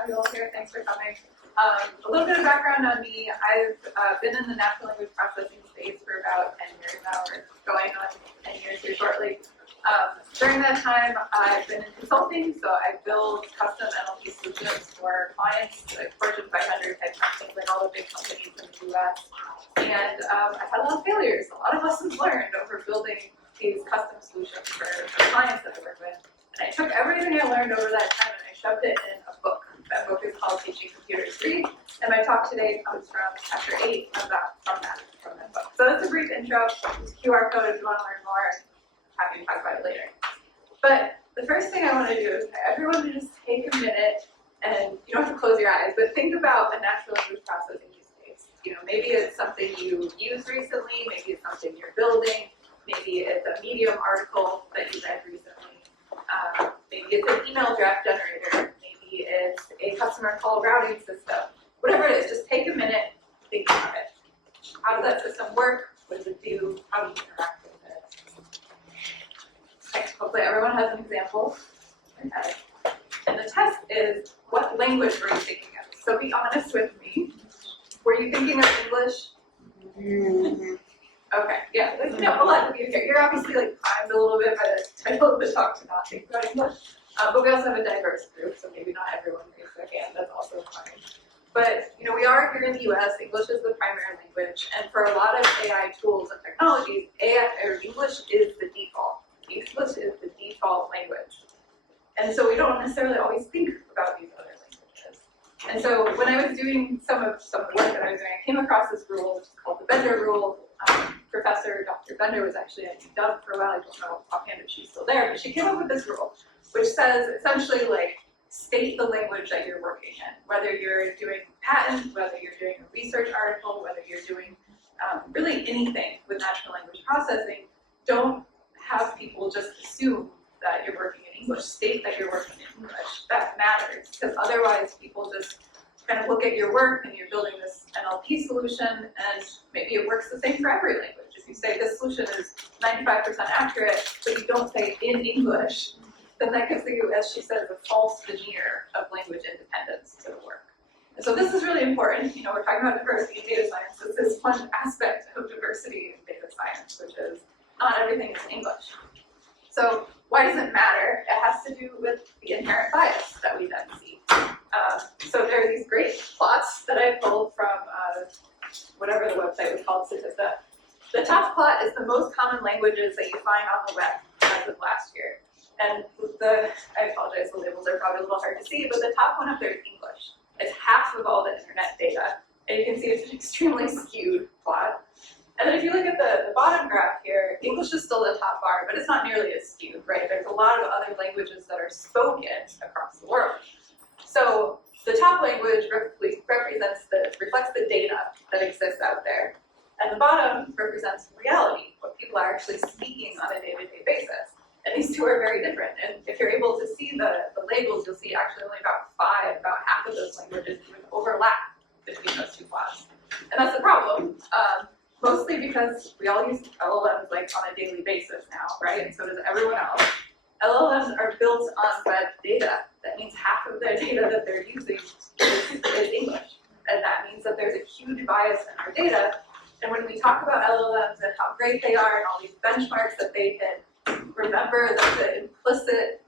have you all here. Thanks for coming. A little bit of background on me. I've been in the natural language processing space for about 10 years now. We're going on 10 years here shortly. During that time, I've been in consulting, so I build custom NLP solutions for clients, like Fortune 500 type companies, like all the big companies in the US. And I've had a lot of failures, a lot of lessons learned over building these custom solutions for clients that I work with. And I took everything I learned over that time and I shoved it in a book. That book is called Teaching Computers to Read, and my talk today comes from chapter 8 from that book. So that's a brief intro. There's a QR code if you want to learn more. Happy to talk about it later. But the first thing I want to do is for everyone to just take a minute, and you don't have to close your eyes, but think about a natural language processing use case. You know, maybe it's something you used recently, maybe it's something you're building, maybe it's a Medium article that you read recently, maybe it's an email draft generator, maybe it's a customer call routing system. Whatever it is, just take a minute, think about it. How does that system work? What does it do? How do you interact with it? Okay, hopefully everyone has an example. Okay. And the test is, what language were you thinking of? So be honest with me. Were you thinking of English? Mm-hmm. Okay, yeah, there's a lot of you here. You're obviously like primed a little bit by the title of the talk to not think about English. But we also have a diverse group, so maybe not everyone raised their hand. That's also fine. But you know, we are here in the U.S. English is the primary language, and for a lot of AI tools and technologies, English is the default. English is the default language, and so we don't necessarily always think about these other languages. And so when I was doing some of the work that I was doing, I came across this rule, which is called the Bender rule. Professor Dr. Bender was actually at UW for a while. I don't know offhand if she's still there, but she came up with this rule, which says essentially like state the language that you're working in, whether you're doing patent, whether you're doing a research article, whether you're doing really anything with natural language processing. Don't have people just assume that you're working in English. State that you're working in English. That matters, because otherwise people just kind of look at your work and you're building this NLP solution and maybe it works the same for every language. If you say this solution is 95% accurate, but you don't say in English, then that gives you, as she says, a false veneer of language independence to the work. And so this is really important. You know, we're talking about diversity in data science. This is one aspect of diversity in data science, which is not everything is English. So why does it matter? It has to do with the inherent bias that we then see. So there are these great plots that I pulled from whatever the website was called, Statista. The top plot is the most common languages that you find on the web as of last year. And I apologize, the labels are probably a little hard to see, but the top one up there is English. It's half of all the internet data. And you can see it's an extremely skewed plot. And then if you look at the bottom graph here, English is still the top bar, but it's not nearly as skewed, right? There's a lot of other languages that are spoken across the world. So the top language reflects the data that exists out there. And the bottom represents reality, what people are actually speaking on a day-to-day basis. And these two are very different. And if you're able to see the labels, you'll see actually only about half of those languages even overlap between those two plots. And that's the problem, mostly because we all use LLMs like on a daily basis now, right? And so does everyone else. LLMs are built on web data. That means half of the data that they're using is English. And that means that there's a huge bias in our data. And when we talk about LLMs and how great they are and all these benchmarks that they hit, remember that the implicit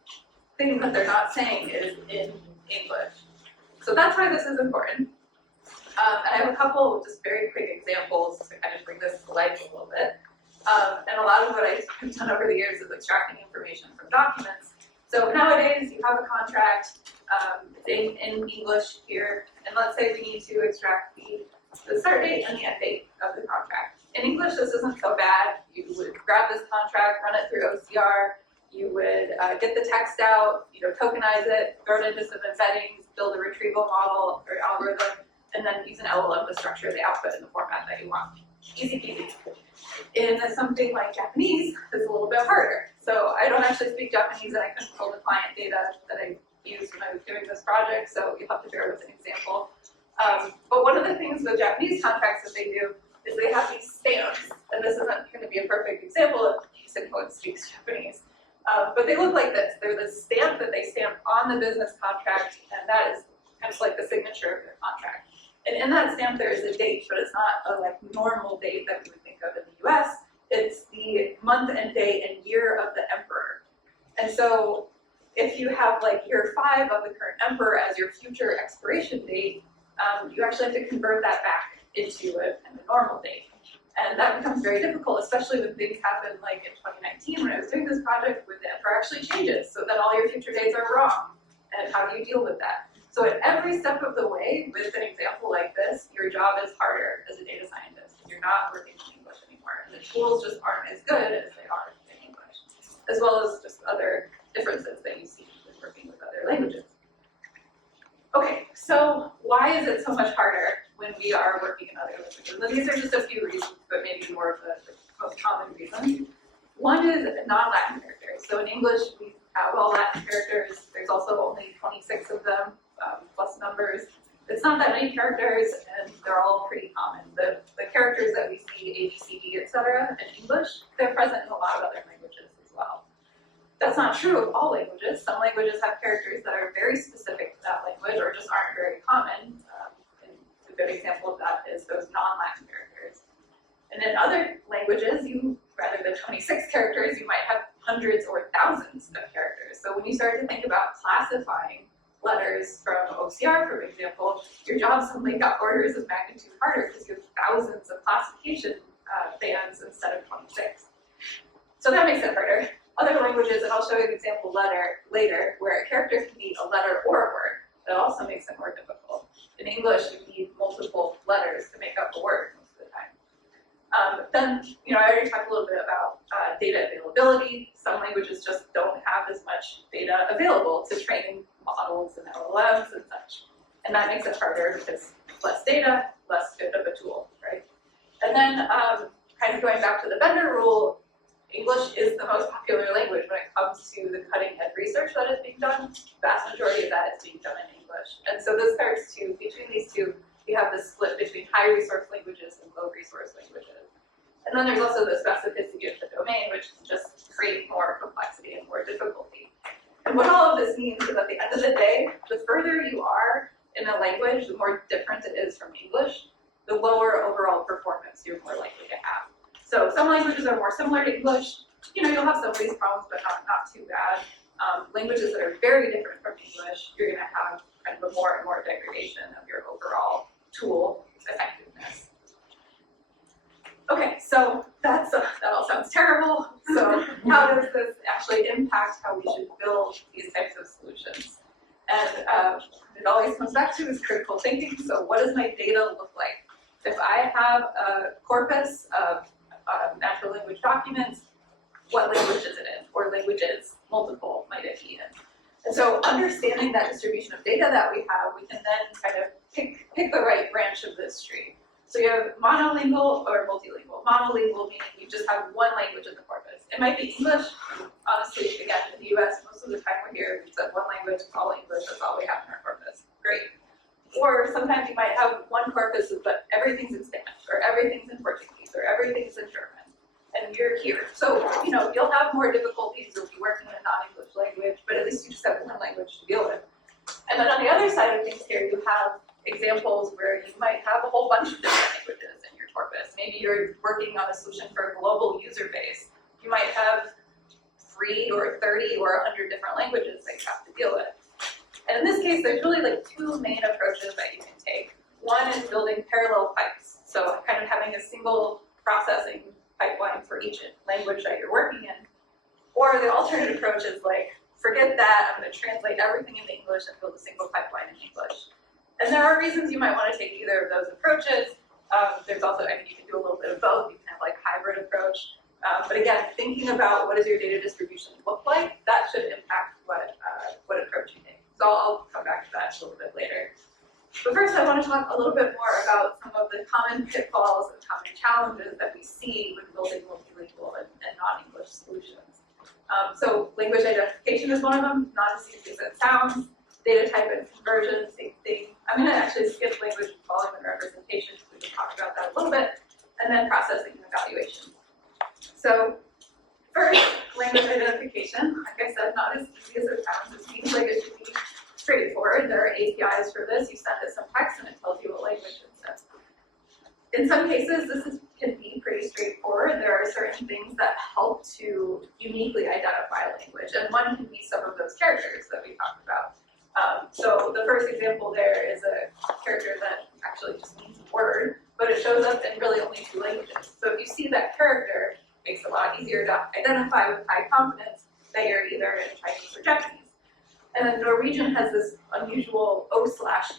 thing that they're not saying is in English. So that's why this is important. And I have a couple just very quick examples to kind of bring this to life a little bit. And a lot of what I've done over the years is extracting information from documents. So nowadays you have a contract, it's in English here, and let's say we need to extract the start date and the end date of the contract. In English, this isn't so bad. You would grab this contract, run it through OCR, you would get the text out, tokenize it, throw it into some embeddings, build a retrieval model or algorithm, and then use an LLM to structure the output in the format that you want. Easy peasy. In something like Japanese, it's a little bit harder. So I don't actually speak Japanese, and I couldn't pull the client data that I used when I was doing this project, so you'll have to bear with an example. But one of the things with Japanese contracts that they do is they have these stamps, and this isn't going to be a perfect example in case anyone speaks Japanese, but they look like this. They're the stamp that they stamp on the business contract, and that is kind stamps like the signature of their contract. And in that stamp there is a date, but it's not a like normal date that we would think of in the US. It's the month and day and year of the emperor. And so if you have like year 5 of the current emperor as your future expiration date, you actually have to convert that back into a normal date. And that becomes very difficult, especially when things happen like in 2019 when I was doing this project where the emperor actually changes so that all your future dates are wrong. And how do you deal with that? So at every step of the way, with an example like this, your job is harder as a data scientist. You're not working in English anymore. And the tools just aren't as good as they are in English, as well as just other differences that you see with working with other languages. Okay, so why is it so much harder when we are working in other languages? And these are just a few reasons, but maybe more of the most common reasons. One is non-Latin characters. So in English, we have all Latin characters. There's also only 26 of them, plus numbers. It's not that many characters, and they're all pretty common. The characters that we see, A, B, C, D, etc., in English, they're present in a lot of other languages as well. That's not true of all languages. Some languages have characters that are very specific to that language or just aren't very common. And a good example of that is those non-Latin characters. And in other languages, rather than 26 characters, you might have hundreds or thousands of characters. So when you start to think about classifying letters from OCR, for example, your job suddenly got orders of magnitude harder because you have thousands of classification bands instead of 26. So that makes it harder. Other languages, and I'll show you an example later, where a character can be a letter or a word. That also makes it more difficult. In English, you need multiple letters to make up a word most of the time. Then, I already talked a little bit about data availability. Some languages just don't have as much data available to train models and LLMs and such. And that makes it harder because less data, less good of a tool, right? And then kind of going back to the vendor rule, English is the most popular language when it comes to the cutting edge research that is being done. The vast majority of that is being done in English. And so this starts to, between these two, you have this split between high resource languages and low resource languages. And then there's also the specificity of the domain, which can just create more complexity and more difficulty. And what all of this means is at the end of the day, the further you are in a language, the more different it is from English, the lower overall performance you're more likely to have. So some languages are more similar to English. You'll have some of these problems, but not too bad. Languages that are very different from English, you're going to have kind of a more and more degradation of your overall tool effectiveness. Okay, so that all sounds terrible. So how does this actually impact how we should build these types of solutions? And it always comes back to is critical thinking. So what does my data look like? If I have a corpus of natural language documents, what language is it in? Or languages, multiple might it be in? And so understanding that distribution of data that we have, we can then kind of pick the right branch of this tree. So you have monolingual or multilingual. Monolingual meaning you just have one language in the corpus. It might be English. Honestly, again, in the US, most of the time we're here, we just have one language, it's all English, that's all we have in our corpus. Great. Or sometimes you might have one corpus, but everything's in Spanish, or everything's in Portuguese, or everything's in German, and you're here. So, you'll have more difficulties if you're working in a non-English language, but at least you just have one language to deal with. And then on the other side of things here, you have examples where you might have a whole bunch of different languages in your corpus. Maybe you're working on a solution for a global user base. You might have 3 or 30 or 100 different languages that you have to deal with. And in this case, there's really like 2 main approaches that you can take. One is building parallel pipes. So kind of having a single processing pipeline for each language that you're working in. Or the alternate approach is like, forget that, I'm going to translate everything into English and build a single pipeline in English. And there are reasons you might want to take either of those approaches. There's also, you can do a little bit of both. You can have like hybrid approach. But again, thinking about what does your data distribution look like, that should impact what approach you take. So I'll come back to that a little bit later. But first, I want to talk a little bit more about some of the common pitfalls and common challenges that we see when building multilingual and non-English solutions. So language identification is one of them, not as easy as it sounds. Data type and conversion, same thing. I'm going to actually skip language volume and representation because we can talk about that a little bit, and then processing and evaluation. So first, language identification. Like I said, not as easy as it sounds. It seems like it should be straightforward. There are 8 APIs for this. You send it some text and it tells you what language it's in. In some cases, can be pretty straightforward. There are certain things that help to uniquely identify a language, and one can be some of those characters that we talked about. So the first example there is a character that actually just means word, but it shows up in really only 2 languages. So if you see that character, it makes it a lot easier to identify with high confidence that you're either in Chinese or Japanese. And then Norwegian has this unusual O/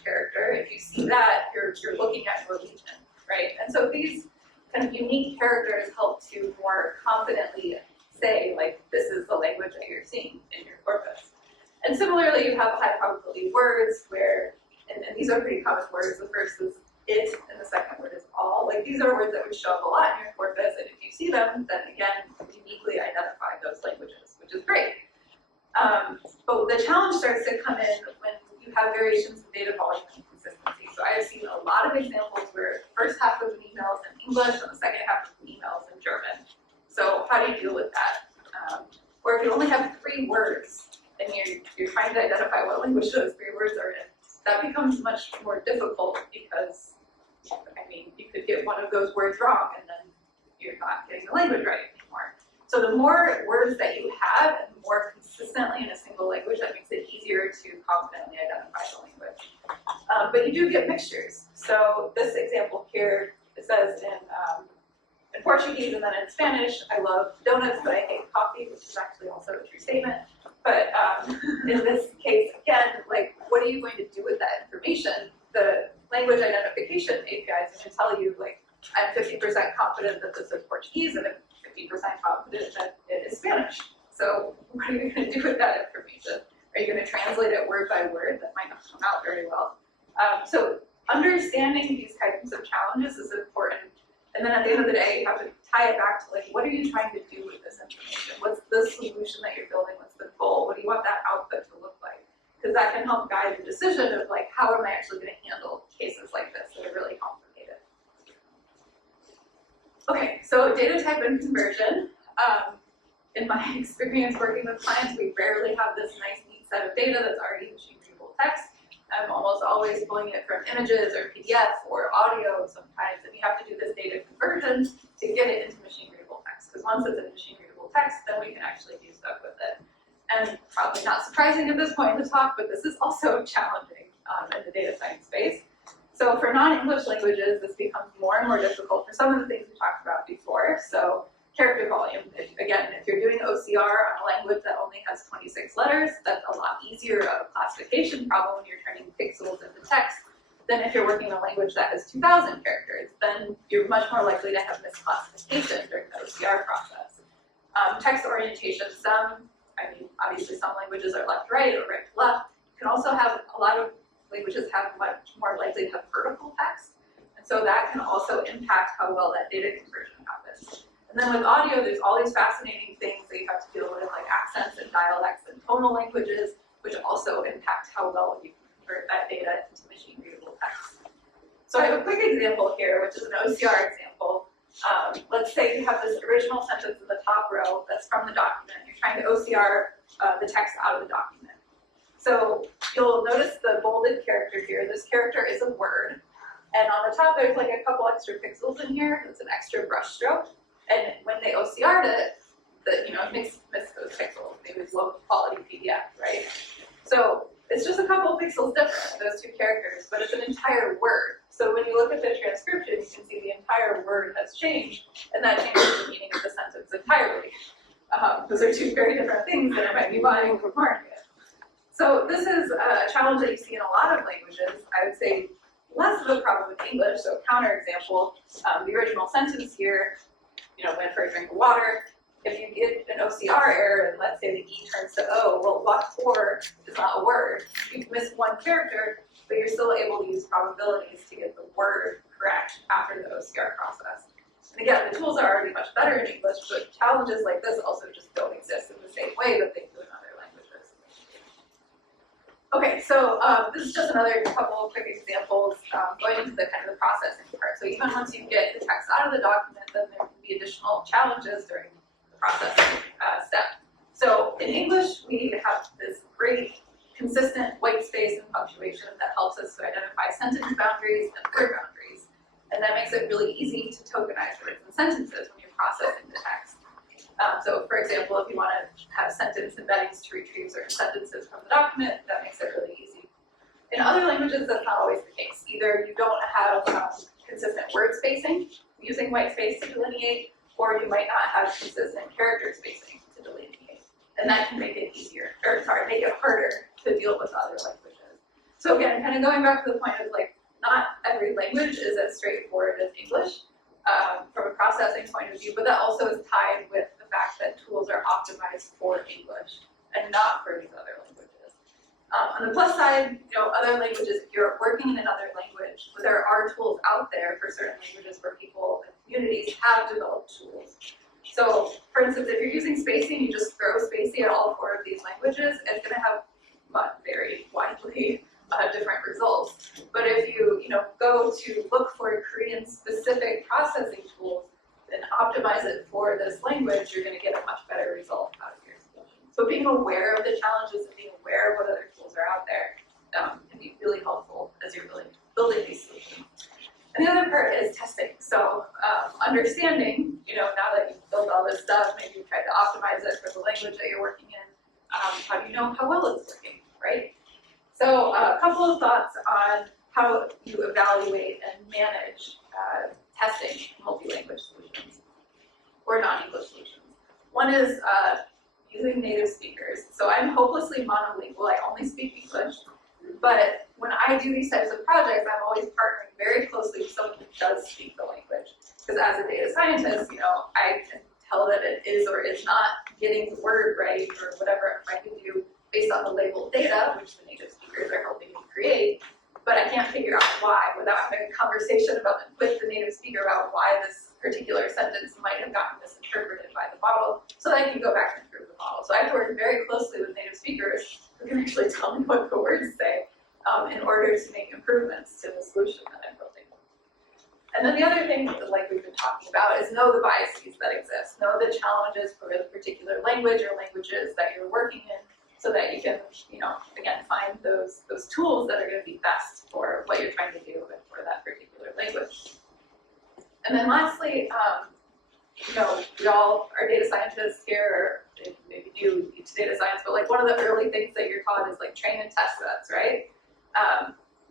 character. If you see that, you're looking at Norwegian, right? And so these kind of unique characters help to more confidently say, like, this is the language that you're seeing in your corpus. And similarly, you have high probability words where, and these are pretty common words. The first is it, and the second word is all. Like, these are words that would show up a lot in your corpus, and if you see them, then again, uniquely identify those languages, which is great. But the challenge starts to come in when you have variations in data volume and consistency. So I have seen a lot of examples where the first half of an email is in English and the second half of an email is in German. So how do you deal with that? Or if you only have 3 words and you're trying to identify what language those 3 words are in, that becomes much more difficult because, I mean, you could get one of those words wrong and then you're not getting the language right anymore. So the more words that you have and more consistently in a single language, that makes it easier to confidently identify the language. But you do get mixtures. So this example here, it says in Portuguese and then in Spanish, I love donuts, but I hate coffee, which is actually also a true statement. But in this case, again, like, what are you going to do with that information? The language identification API is going to tell you, like, I'm 50% confident that this is Portuguese, and I'm 50% confident that it is Spanish. So what are you going to do with that information? Are you going to translate it word by word? That might not come out very well. So understanding these kinds of challenges is important. And then at the end of the day, you have to tie it back to, like, what are you trying to do with this information? What's the solution that you're building? What's the goal? What do you want that output to look like? Because that can help guide the decision of, like, how am I actually going to handle cases like this that are really complicated. Okay, so data type and conversion. In my experience working with clients, we rarely have this nice, neat set of data that's already machine-readable text. I'm almost always pulling it from images or PDF or audio sometimes, and you have to do this data conversion to get it into machine-readable text. Because once it's in machine-readable text, then we can actually do stuff with it. And probably not surprising at this point in the talk, but this is also challenging in the data science space. So for non-English languages, this becomes more and more difficult for some of the things we talked about before. So character volume. If you're doing OCR on a language that only has 26 letters, that's a lot easier of a classification problem when you're turning pixels into text than if you're working in a language that has 2,000 characters. Then you're much more likely to have misclassification during the OCR process. Text orientation, obviously some languages are left-right or right-to-left. You can also have, a lot of languages have much more likely to have vertical text. And so that can also impact how well that data conversion happens. And then with audio, there's all these fascinating things that you have to deal with, like accents and dialects and tonal languages, which also impact how well you can convert that data into machine-readable text. So I have a quick example here, which is an OCR example. Let's say you have this original sentence in the top row that's from the document. You're trying to OCR the text out of the document. So you'll notice the bolded character here. This character is a word. And on the top, there's like a couple extra pixels in here. It's an extra brush stroke. And when they OCR'd it, it missed those pixels. Maybe it's low quality PDF, right? So it's just a couple of pixels different, those 2 characters, but it's an entire word. So when you look at the transcription, you can see the entire word has changed, and that changes the meaning of the sentence entirely. Those are 2 very different things that I might be buying from market. So this is a challenge that you see in a lot of languages. I would say less of a problem with English. So counterexample, the original sentence here, went for a drink of water. If you get an OCR error, and let's say the E turns to O, well, what for is not a word. You've missed 1 character, but you're still able to use probabilities to get the word correct after the OCR process. And again, the tools are already much better in English, but challenges like this also just don't exist in the same way that they do in other languages. Okay, so this is just another couple of quick examples going into the kind of the processing part. So even once you get the text out of the document, then there can be additional challenges during the processing step. So in English, we have this great consistent white space and punctuation that helps us to identify sentence boundaries and word boundaries. And that makes it really easy to tokenize words and sentences when you're processing the text. So for example, if you want to have sentence embeddings to retrieve certain sentences from the document, that makes it really easy. In other languages, that's not always the case. Either you don't have consistent word spacing using white space to delineate, or you might not have consistent character spacing to delineate. And that can make it easier, or sorry, make it harder to deal with other languages. So again, kind of going back to the point of like, not every language is as straightforward as English from a processing point of view, but that also is tied with the fact that tools are optimized for English and not for these other languages. On the plus side, other languages, if you're working in another language, there are tools out there for certain languages where people and communities have developed tools. So, for instance, if you're using spacing, you just throw spacing at all 4 of these languages, it's going to have very widely different results. But if you, go to look for Korean-specific processing tools, then optimize it for this language, you're going to get a much better result out of your solution. So being aware of the challenges and being aware of what other tools are out there can be really helpful as you're building these solutions. And the other part is testing. So understanding, now that you've built all this stuff, maybe you've tried to optimize it for the language that you're working in, how do you know how well it's working, right? So a couple of thoughts on how you evaluate and manage testing multi-language solutions or non-English solutions. One is using native speakers. So I'm hopelessly monolingual. I only speak English. But when I do these types of projects, I'm always partnering very closely with someone who does speak the language. Because as a data scientist, I can tell that it is or is not getting the word right or whatever I'm trying to do based on the labeled data, which the native speakers are helping me create. But I can't figure out why without having a conversation with the native speaker about why this particular sentence might have gotten misinterpreted by the model, so that I can go back and improve the model. So I have to work very closely with native speakers who can actually tell me what the words say in order to make improvements to the solution that I'm building. And then the other thing, like we've been talking about, is know the biases that exist. Know the challenges for the particular language or languages that you're working in, so that you can, again, find those tools that are going to be best for what you're trying to do and for that particular language. And then lastly, we all are data scientists here, or maybe new to data science, but like one of the early things that you're taught is like train and test sets, right?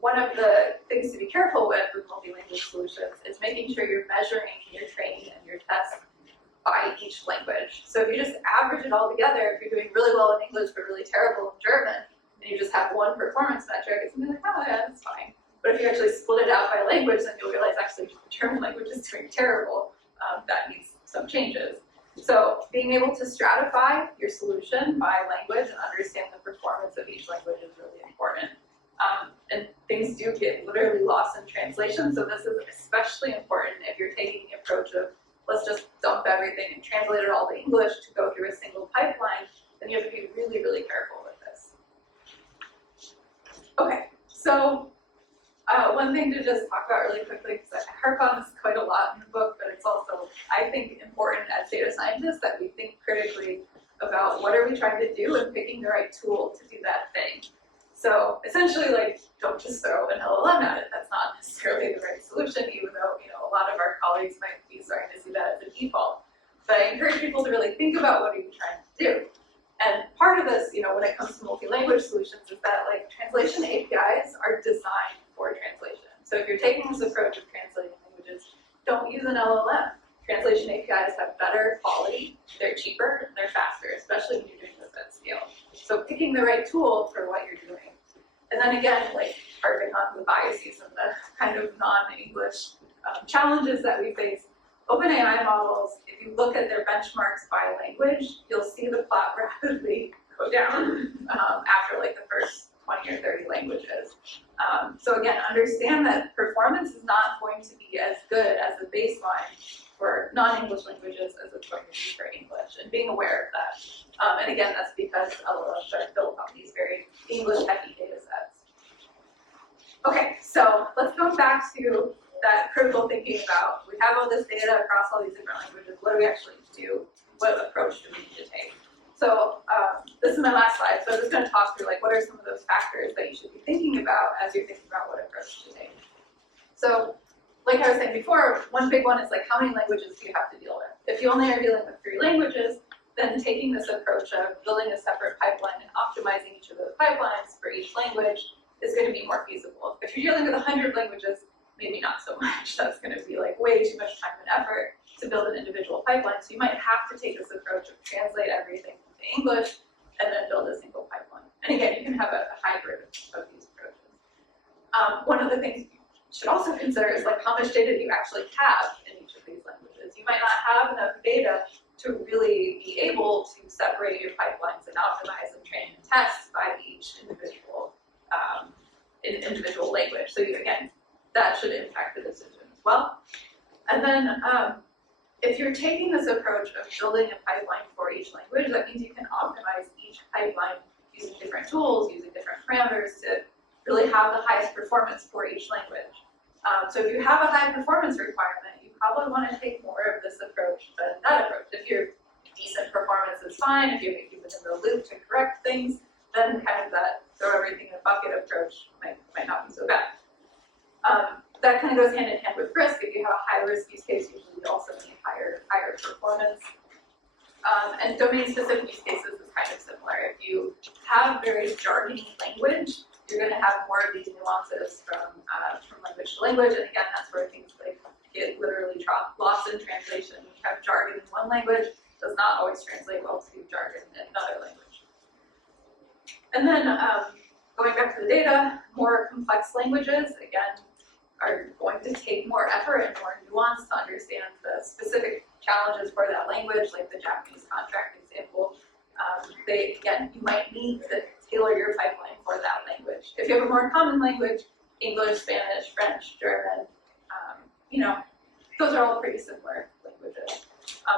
One of the things to be careful with multi-language solutions is making sure you're measuring your training and your tests by each language. So if you just average it all together, if you're doing really well in English but really terrible in German, and you just have one performance metric, it's going to be like, oh yeah, that's fine. But if you actually split it out by language, then you'll realize actually the German language is doing terrible. That needs some changes. So being able to stratify your solution by language and understand the performance of each language is really important. And things do get literally lost in translation, so this is especially important if you're taking the approach of let's just dump everything and translate it all to English to go through a single pipeline, then you have to be really, really careful with this. Okay, so one thing to just talk about really quickly, because I harp on this quite a lot in the book, but it's also, I think, important as data scientists that we think critically about what are we trying to do and picking the right tool to do that thing. So essentially, don't just throw an LLM at it. That's not necessarily the right solution, even though a lot of our colleagues might be starting to see that as a default. But I encourage people to really think about what are you trying to do. And part of this, when it comes to multi-language solutions, is that translation APIs are designed for translation. So if you're taking this approach of translating languages, don't use an LLM. Translation APIs have better quality, they're cheaper, they're faster, especially when you're doing this at scale. So picking the right tool for what you're doing. And then again, harping on the biases and the kind of non-English challenges that we face. OpenAI models, if you look at their benchmarks by language, you'll see the plot rapidly go down after the first 20 or 30 languages. So again, understand that performance is not going to be as good as a baseline for non-English languages as it's going to be for English, and being aware of that. And again, that's because LLMs are built on these very English-heavy data sets. Okay, so let's go back to that critical thinking about, we have all this data across all these different languages, what do we actually do? What approach do we need to take? So this is my last slide. So I'm just going to talk through like what are some of those factors that you should be thinking about as you're thinking about what approach to take. So like I was saying before, one big one is like how many languages do you have to deal with? If you only are dealing with 3 languages, then taking this approach of building a separate pipeline and optimizing each of those pipelines for each language is going to be more feasible. If you're dealing with 100 languages, maybe not so much. That's going to be like way too much time and effort to build an individual pipeline. So you might have to take this approach of translate everything into English and then build a single pipeline. And again, you can have a hybrid of these approaches. One of the things you should also consider is like how much data do you actually have in each of these languages. You might not have enough data to really be able to separate your pipelines and optimize and train and test by each individual language. So again, that should impact the decision as well. And then if you're taking this approach of building a pipeline for each language, that means you can optimize each pipeline using different tools, using different parameters to really have the highest performance for each language. So if you have a high performance requirement, you probably want to take more of this approach than that approach. If your decent performance is fine, if you make it within the loop to correct things, then kind of that throw everything in a bucket approach might not be so bad. That kind of goes hand in hand with risk. If you have a high risk use case, usually you also need higher performance. And domain-specific use cases is kind of similar. If you have very jargony language, you're going to have more of these nuances from language to language. And again, that's where things like get literally lost in translation. When you have jargon in one language, it does not always translate well to jargon in another language. And then going back to the data, more complex languages, again, are going to take more effort and more nuance to understand the specific challenges for that language, like the Japanese contract example. Again, you might need to tailor your pipeline for that language. If you have a more common language, English, Spanish, French, German, those are all pretty similar languages.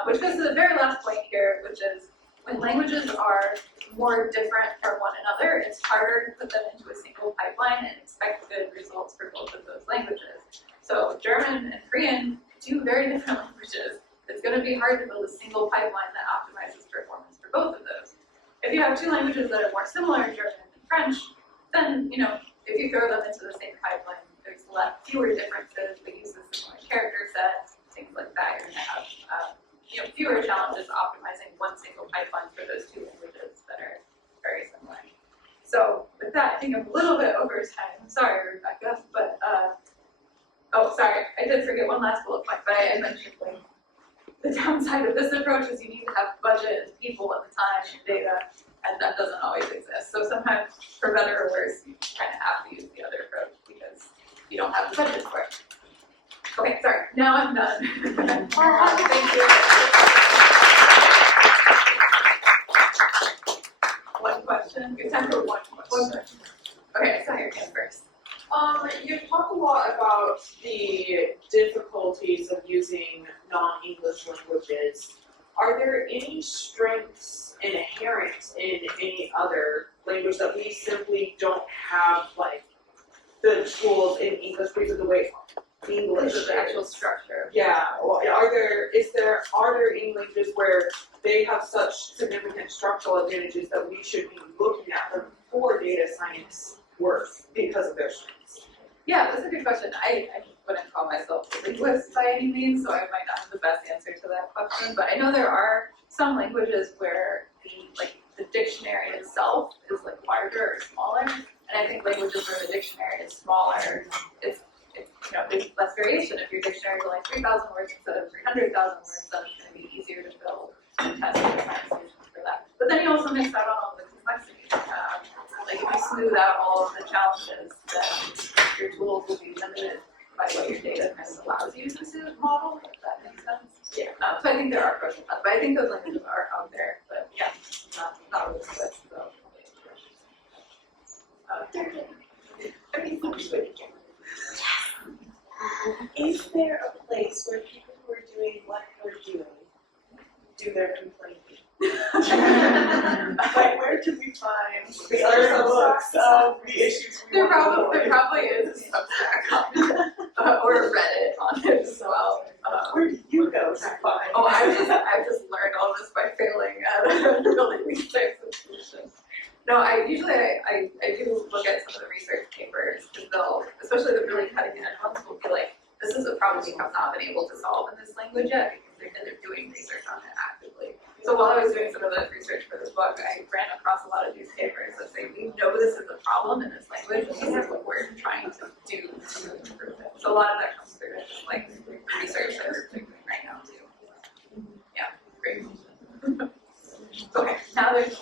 Which goes to the very last point here, which is when languages are more different from one another, it's harder to put them into a single pipeline and expect good results for both of those languages. So German and Korean, 2 very different languages. It's going to be hard to build a single pipeline that optimizes performance for both of those. If you have 2 languages that are more similar, German and French, then if you throw them into the same pipeline, there's fewer differences. They use a similar character set, things like that. You're going to have fewer challenges optimizing one single pipeline for those 2 languages that are very similar. So with that, I think I'm a little bit over time. I'm sorry, Rebecca, but sorry, I did forget one last bullet point, but I mentioned like the downside of this approach is you need to have budget and people at the time and data, and that doesn't always exist. So sometimes, for better or worse, you kind of have to use the other approach because you don't have the budget for it. Okay, sorry, now I'm done. Thank you. One question? We have time for one question. Okay, so your hand first. You've talked a lot about the difficulties of using non-English languages. Are there any strengths inherent in any other language that we simply don't have, like the tools in English because of the way English This is the actual structure. Yeah. Well, are there any languages where they have such significant structural advantages that we should be looking at them for data science work because of their strengths? Yeah, that's a good question. I wouldn't call myself a linguist by any means, so I might not have the best answer to that question. But I know there are some languages where the dictionary itself is like larger or smaller, and I think languages where the dictionary is smaller, there's less variation. If your dictionary is only 3,000 words instead of 300,000 words, then it's going to be easier to build and test data science solutions for that. But then you also miss out on all the complexity. If you smooth out all of the challenges, then your tools will be limited by what your data kind of allows you to model, if that makes sense. Yeah. So I think there are pros and cons, but I think those languages are out there. But yeah, not really good. So. Is there a place where people who are doing what we're doing do their complaining? Like, where can we find the other books of the issues we There want to probably is a Substack comment or a Reddit on it as well. Where do you go to find? Oh, I've just learned all this by failing at building these I do look at some of the research papers, because they'll, especially the really cutting edge ones, will be like, this is a problem we have not been able to solve in this language yet, because they're doing research on it actively. So while I was doing some of the research for this book, I ran across a lot of these papers that say, we know this is a problem in this language, and this is what we're trying to do to improve it. So a lot of that comes through like research that we're doing right now too. Yeah, great. Okay, now there's